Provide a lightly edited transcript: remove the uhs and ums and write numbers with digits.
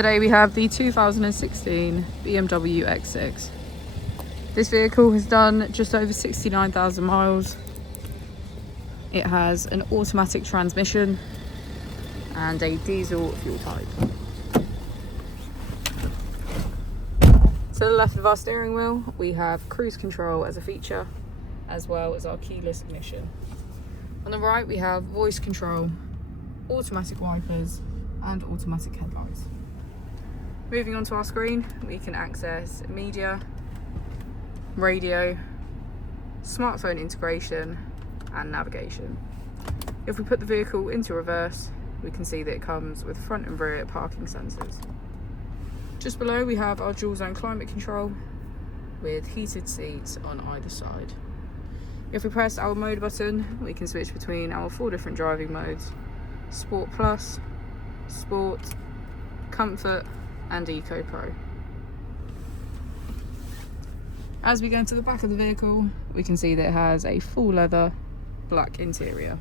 Today we have the 2016 BMW X6. This vehicle has done just over 69,000 miles. It has an automatic transmission and a diesel fuel type. To the left of our steering wheel, we have cruise control as a feature, as well as our keyless ignition. On the right, we have voice control, automatic wipers, and automatic headlights. Moving on to our screen, we can access media, radio, smartphone integration, and navigation. If we put the vehicle into reverse, we can see that it comes with front and rear parking sensors. Just below, we have our dual zone climate control with heated seats on either side. If we press our mode button, we can switch between our 4 different driving modes: Sport Plus, Sport, Comfort, and Eco Pro. As we go into the back of the vehicle, we can see that it has a full leather black interior.